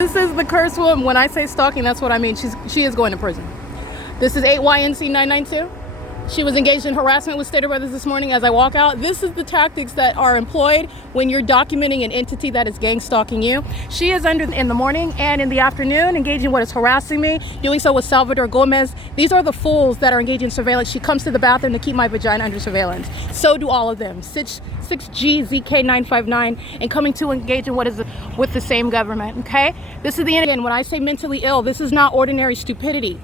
This is the cursed woman. When I say stalking, that's what I mean. She is going to prison. This is 8YNC 992. She was engaged in harassment with Stater Brothers this morning as I walk out. This is the tactics that are employed when you're documenting an entity that is gang stalking you. She is under in the morning and in the afternoon engaging in what is harassing me, doing so with Salvador Gomez. These are the fools that are engaged in surveillance. She comes to the bathroom to keep my vagina under surveillance. So do all of them. 6GZK959 and coming to engage in what is with the same government, okay? This is the end. When I say mentally ill, this is not ordinary stupidity.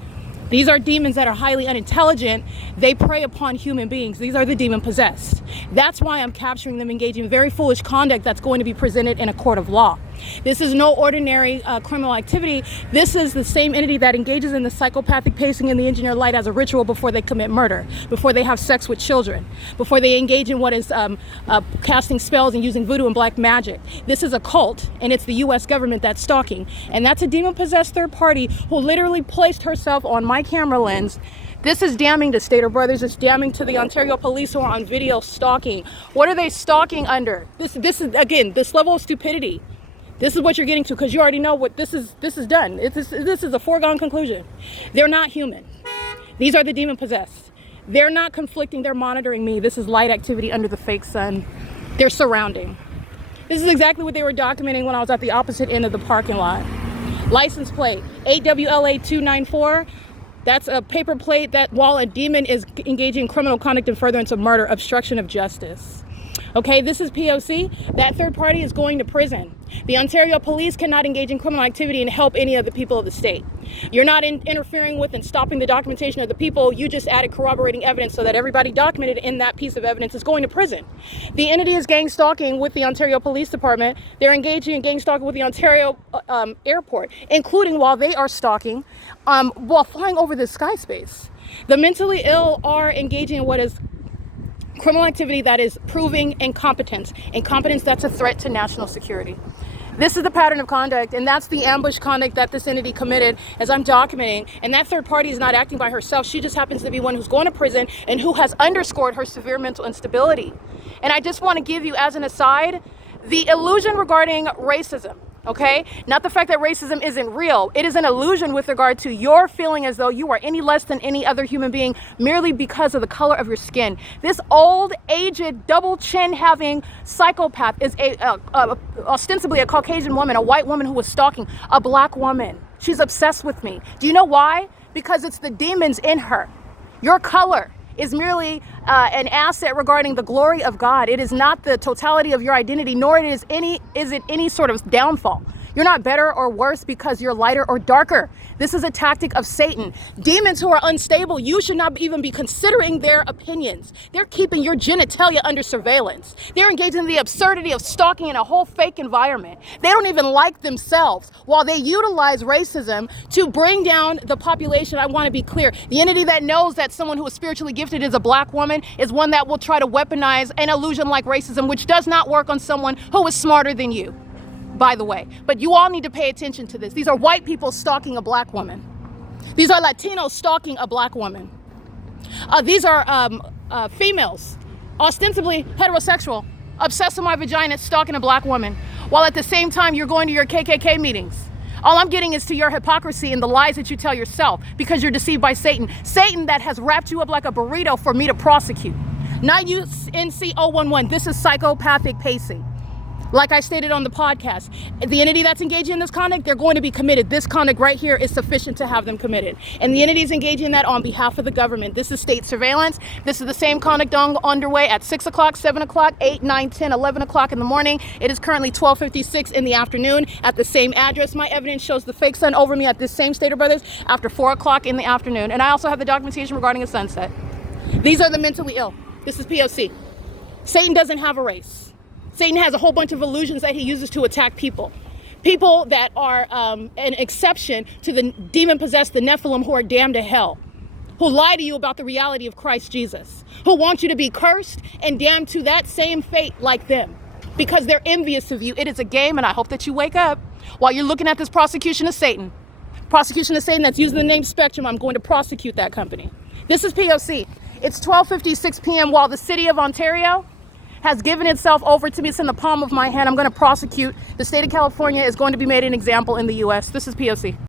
These are demons that are highly unintelligent. They prey upon human beings. These are the demon possessed. That's why I'm capturing them engaging in very foolish conduct that's going to be presented in a court of law. This is no ordinary criminal activity. This is the same entity that engages in the psychopathic pacing in the engineer light as a ritual before they commit murder, before they have sex with children, before they engage in what is casting spells and using voodoo and black magic. This is a cult, and it's the U.S. government that's stalking. And that's a demon-possessed third party who literally placed herself on my camera lens. This is damning to Stater Brothers. It's damning to the Ontario police who are on video stalking. What are they stalking under? This is, again, this level of stupidity. This is what you're getting to because you already know what this is done. This is a foregone conclusion. They're not human. These are the demon possessed. They're not conflicting. They're monitoring me. This is light activity under the fake sun. They're surrounding. This is exactly what they were documenting when I was at the opposite end of the parking lot. License plate 8WLA294. That's a paper plate that while a demon is engaging in criminal conduct and furtherance of murder, obstruction of justice. Okay, this is P.O.C. That third party is going to prison. The Ontario police cannot engage in criminal activity and help any of the people of the state. You're not interfering with and stopping the documentation of the people. You just added corroborating evidence so that everybody documented in that piece of evidence is going to prison. The entity is gang stalking with the Ontario Police Department. They're engaging in gang stalking with the Ontario airport, including while they are stalking, while flying over the sky space. The mentally ill are engaging in what is criminal activity that is proving incompetence. Incompetence that's a threat to national security. This is the pattern of conduct, and that's the ambush conduct that this entity committed as I'm documenting. And that third party is not acting by herself. She just happens to be one who's going to prison and who has underscored her severe mental instability. And I just want to give you, as an aside, the illusion regarding racism. Okay? Not the fact that racism isn't real. It is an illusion with regard to your feeling as though you are any less than any other human being merely because of the color of your skin. This old, aged, double chin having psychopath is ostensibly a Caucasian woman, a white woman who was stalking a black woman. She's obsessed with me. Do you know why? Because it's the demons in her. Your color is merely an asset regarding the glory of God. It is not the totality of your identity, nor is it any sort of downfall. You're not better or worse because you're lighter or darker. This is a tactic of Satan. Demons who are unstable, you should not even be considering their opinions. They're keeping your genitalia under surveillance. They're engaged in the absurdity of stalking in a whole fake environment. They don't even like themselves while they utilize racism to bring down the population. I want to be clear. The entity that knows that someone who is spiritually gifted is a black woman is one that will try to weaponize an illusion like racism, which does not work on someone who is smarter than you, by the way. But you all need to pay attention to this. These are white people stalking a black woman. These are Latinos stalking a black woman. These are females, ostensibly heterosexual, obsessed with my vagina, stalking a black woman, while at the same time you're going to your KKK meetings. All I'm getting is to your hypocrisy and the lies that you tell yourself because you're deceived by Satan. Satan that has wrapped you up like a burrito for me to prosecute. Not U.S.C. 011. This is psychopathic pacing. Like I stated on the podcast, the entity that's engaging in this conduct, they're going to be committed. This conduct right here is sufficient to have them committed. And the entity is engaging in that on behalf of the government. This is state surveillance. This is the same conduct underway at 6 o'clock, 7 o'clock, 8, 9, 10, 11 o'clock in the morning. It is currently 12:56 in the afternoon at the same address. My evidence shows the fake sun over me at this same Stater Brothers after 4 o'clock in the afternoon. And I also have the documentation regarding a sunset. These are the mentally ill. This is P.O.C. Satan doesn't have a race. Satan has a whole bunch of illusions that he uses to attack people. People that are an exception to the demon-possessed, the Nephilim, who are damned to hell, who lie to you about the reality of Christ Jesus, who want you to be cursed and damned to that same fate like them, because they're envious of you. It is a game, and I hope that you wake up while you're looking at this prosecution of Satan. Prosecution of Satan that's using the name Spectrum. I'm going to prosecute that company. This is P.O.C. It's 12:56 p.m. while the city of Ontario has given itself over to me. It's in the palm of my hand. I'm going to prosecute. The state of California is going to be made an example in the U.S. This is P.O.C.